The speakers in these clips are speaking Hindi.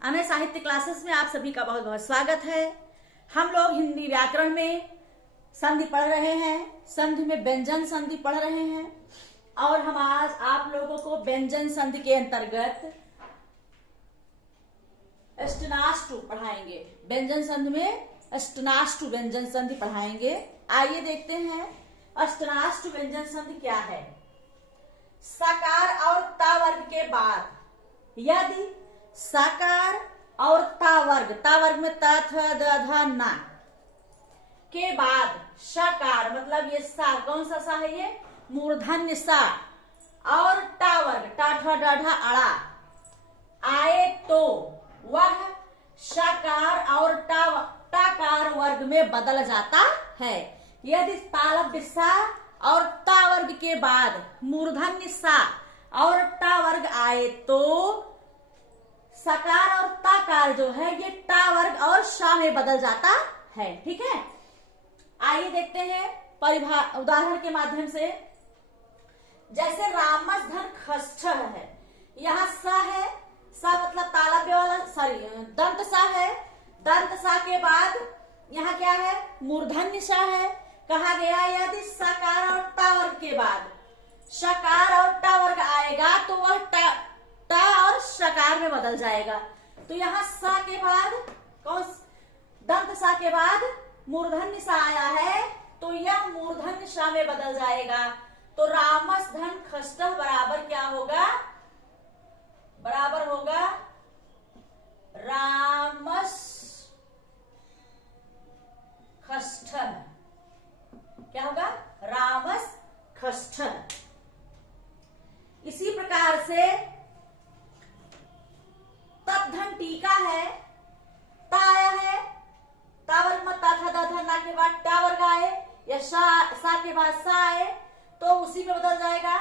अनय साहित्य क्लासेस में आप सभी का बहुत बहुत स्वागत है। हम लोग हिंदी व्याकरण में संधि पढ़ रहे हैं, संधि में व्यंजन संधि पढ़ रहे हैं और हम आज आप लोगों को व्यंजन संधि के अंतर्गत अष्टनाष्टु पढ़ाएंगे। व्यंजन संधि में अष्टनाष्टु व्यंजन संधि पढ़ाएंगे। आइए देखते हैं अष्टनाष्टु व्यंजन संधि क्या है। सकार और ता वर्ग के बाद यदि सकार और ता वर्ग में ता थ द ध ना के बाद शकार मतलब ये सा, कौन सा सा है, ये मूर्धन्य सा, और टा वर्ग टा ठ ड ढ अड़ा आए तो वह शकार और टाकार वर्ग में बदल जाता है। यदि तालव्य सा और ता वर्ग के बाद मूर्धन्य सा और टा वर्ग आए तो सकार और ताकार जो है ये टा वर्ग और शा में बदल जाता है। ठीक है, आइए देखते हैं उदाहरण के माध्यम से। जैसे रामस धन खष्ठ है, यहाँ सा है, सा मतलब तालव्य वाला, सॉरी दंत सा है। दंत सा के बाद यहाँ क्या है, मूर्धन्य सा है। कहा गया यदि सकार और टा वर्ग के बाद शकार और टा वर्ग आएगा तो वह टा और शकार में बदल जाएगा। तो यहाँ सा के बाद कौन, दंत सा के बाद मूर्धन्य सा आया है तो यह मूर्धन्य सा में बदल जाएगा। तो रामस धन खष्ट बराबर क्या होगा, बराबर होगा रामस खष्ठ। क्या होगा, रामस खष्ठ। इसी प्रकार से तप धन टीका है, ता आया है, ता वर्ग में ता था दा था ना के बाद टा वर्ग आए या सा के बाद सा आए तो उसी में बदल जाएगा।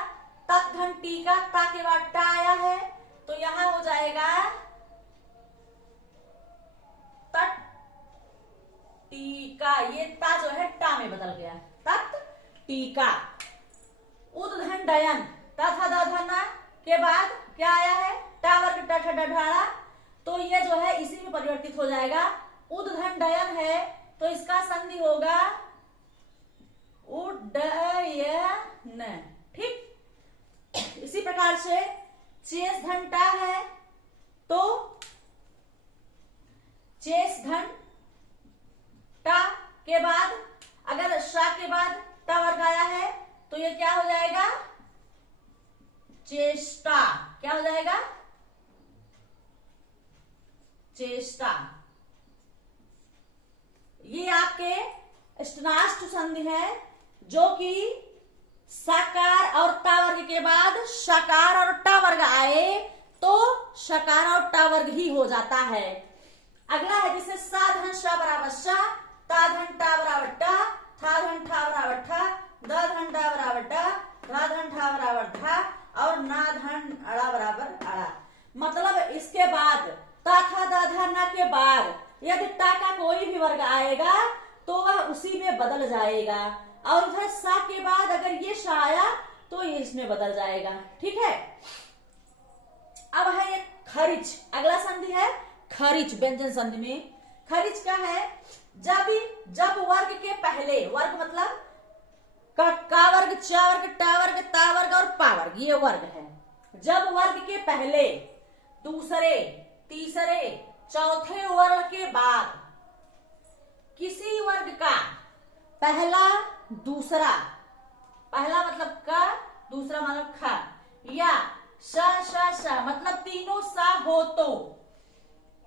तप धन टीका ता के बाद टा आया है तो यहां हो जाएगा तट टीका। ये ता जो है टा में बदल गया, तट टीका। उद्धन डयन ता था दा था ना के बाद क्या आया है, टा वर्ग टा ठा ढाड़ा, तो ये जो है इसी में परिवर्तित हो जाएगा। उद्धन डयन है तो इसका संधि होगा उड्डयन। ठीक, इसी प्रकार से चेस धन टा है तो चेस धन टा के बाद अगर शा के बाद टा वर्ग आया है तो ये क्या हो जाएगा, चेष्टा। क्या हो जाएगा, चेष्टा। ये आपके अष्टनाष्टु संधि है जो कि सकार और ता वर्ग के बाद शकार और टा वर्ग आए तो शकार और टा वर्ग ही हो जाता है। अगला है जिसे सा धन शा बराबर शा, ता धन टा बराबर टा, था धन ठा बराबर ठा, द धन डा बराबर डा, धा धन ठा बराबर धा और ना धन अड़ा बराबर अड़ा। मतलब इसके बाद ता था दा धा ना के बाद यदि टा का कोई भी वर्ग आएगा तो वह उसी में बदल जाएगा, और उधर सा के बाद अगर ये शा आया तो ये इसमें बदल जाएगा। ठीक है, अब है ये खरिच। अगला संधि है खरिच। व्यंजन संधि में खरिच का है जब वर्ग के पहले, वर्ग मतलब का वर्ग, चा वर्ग, टा वर्ग, ता वर्ग और पा वर्ग, ये वर्ग है। जब वर्ग के पहले, दूसरे, तीसरे, चौथे वर्ग के बाद किसी वर्ग का पहला, दूसरा, पहला मतलब का, दूसरा मतलब खा, या श मतलब तीनों सा हो तो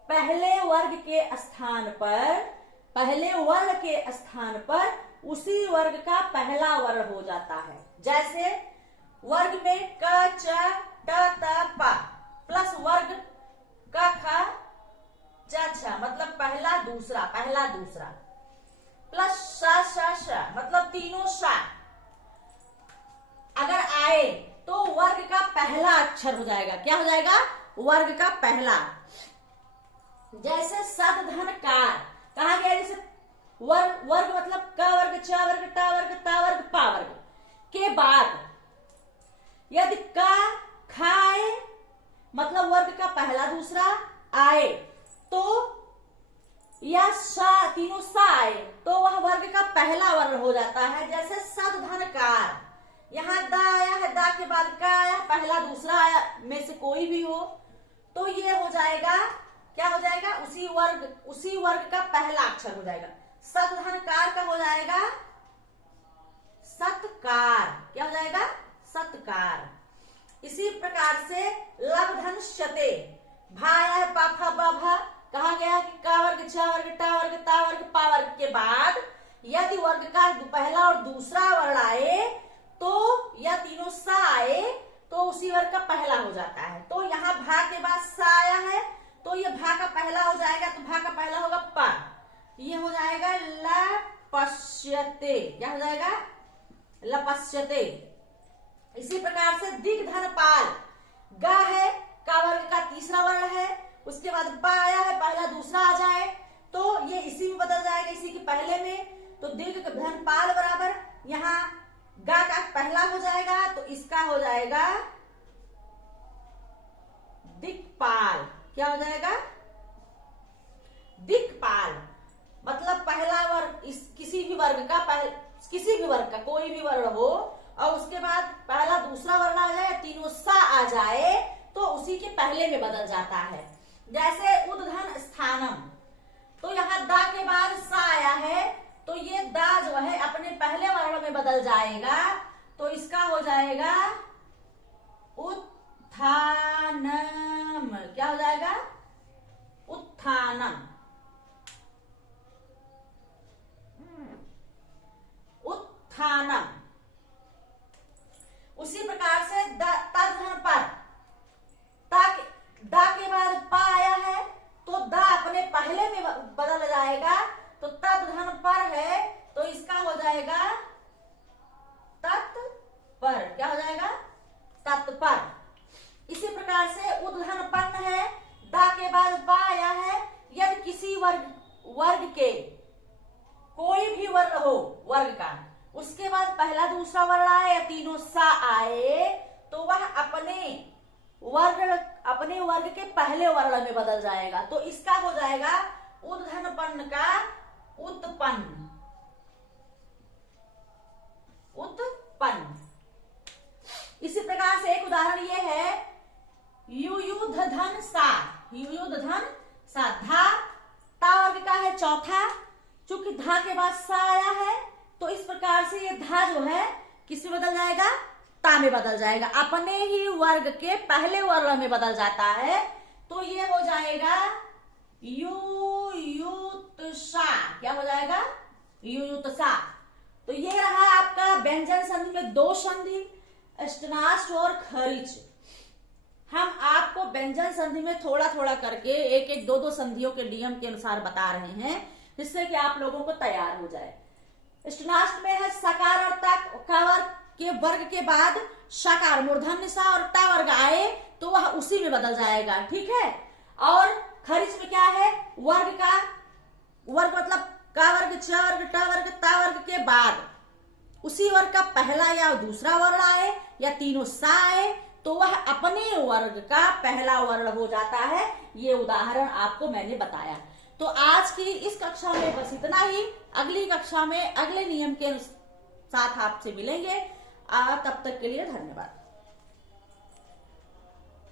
पहले वर्ग के स्थान पर उसी वर्ग का पहला वर्ग हो जाता है। जैसे वर्ग में क च ट त प प्लस वर्ग का ख च छ मतलब पहला दूसरा प्लस श मतलब तीनों सा अगर आए तो वर्ग का पहला अक्षर हो जाएगा। क्या हो जाएगा, वर्ग का पहला। जैसे सद धन कार कहा गया, जैसे वर्ग मतलब क वर्ग, च वर्ग, टा वर्ग, ता वर्ग, पा वर्ग के बाद यदि का खाए मतलब वर्ग का पहला दूसरा आए तो या सा तीनों सा आए तो वह वर्ग का पहला वर्ण हो जाता है। जैसे सद धन कार, यहाँ दा आया है, दा के बाद का आया, पहला दूसरा आया में से कोई भी हो तो ये हो जाएगा, क्या हो जाएगा, उसी वर्ग का पहला अक्षर हो जाएगा। सत धन कार का हो जाएगा सत्कार, क्या हो जाएगा, सत्कार। इसी प्रकार से लब धन शते, भा आया है, पाफा बाभा, कहा गया कि का वर्ग, छ वर्ग, टा वर्ग, ता वर्ग, पा वर्ग के बाद यदि वर्ग का पहला और दूसरा वर्ण आए तो या तीनों सा आए तो उसी वर्ग का पहला हो जाता है। तो यहाँ भा के बाद सा आया है तो ये भा का पहला हो जाएगा, तो भा का पहला होगा पा, ये हो जाएगा लपश्यते, क्या हो जाएगा, लपश्यते। इसी प्रकार से दिग धन पाल, गा है, का वर्ग का तीसरा वर्ण है, उसके बाद पा आया है, पहला दूसरा आ जाए तो ये इसी में बदल जाएगा, इसी के पहले में। तो दिग धन पाल बराबर यहाँ गा का पहला हो जाएगा तो इसका हो जाएगा दिक्पाल, क्या हो जाएगा, दिक्पाल। मतलब पहला वर्ग किसी भी वर्ग का कोई भी वर्ण हो और उसके बाद पहला दूसरा वर्ण आ जाए, तीनों सा आ जाए तो उसी के पहले में बदल जाता है। जैसे उद्धन स्थानम, तो यहाँ दा के बाद सा आया है तो ये दा जो है अपने पहले वर्ण में बदल जाएगा तो इसका हो जाएगा उत्थानम, क्या हो जाएगा, उत्थानम, उत्थानम। उसी प्रकार से तधन पर, दा के बाद पा आया है तो दा अपने पहले में बदल जाएगा तो तधन पर है तो इसका हो जाएगा तत्पर, क्या हो जाएगा, तत्पर। इसी प्रकार से उद्धन पन्न है, दा के बाद पा आया है, यदि किसी वर्ग के कोई भी वर्ण हो वर्ग का, उसके बाद पहला दूसरा वर्ण आए या तीनों सा आए तो वह अपने वर्ग के पहले वर्ण में बदल जाएगा तो इसका हो जाएगा उद्धन पन्न का उत्पन्न, उत्पन्न। इसी प्रकार से एक उदाहरण ये है युयुध धन सा, युयुध धन सा, धा ता वर्ग का है चौथा, चूंकि धा के बाद सा आया है तो इस प्रकार से ये धा जो है किस में बदल जाएगा, ता में बदल जाएगा, अपने ही वर्ग के पहले वर्ण में बदल जाता है तो ये हो जाएगा युयुत्सा, क्या हो जाएगा, युयुत्सा। तो ये रहा आपका व्यंजन संधि में दो संधि, अष्टनाष्ट और खरिच। हम आपको व्यंजन संधि में थोड़ा थोड़ा करके एक एक दो संधियों के नियम के अनुसार बता रहे हैं जिससे कि आप लोगों को तैयार हो जाए। अष्टनाष्ट में है सकार और ता के वर्ग के बाद शकार, मूर्धन्य सा और टा वर्ग आए तो वह उसी में बदल जाएगा, ठीक है। और खरिच में क्या है, वर्ग मतलब का वर्ग, छ वर्ग, टा वर्ग, ता वर्ग के बाद उसी वर्ग का पहला या दूसरा वर्ण आए या तीनों सा आए तो वह अपने वर्ग का पहला वर्ण हो जाता है। ये उदाहरण आपको मैंने बताया। तो आज की इस कक्षा में बस इतना ही। अगली कक्षा में अगले नियम के साथ आपसे मिलेंगे। तब तक के लिए धन्यवाद।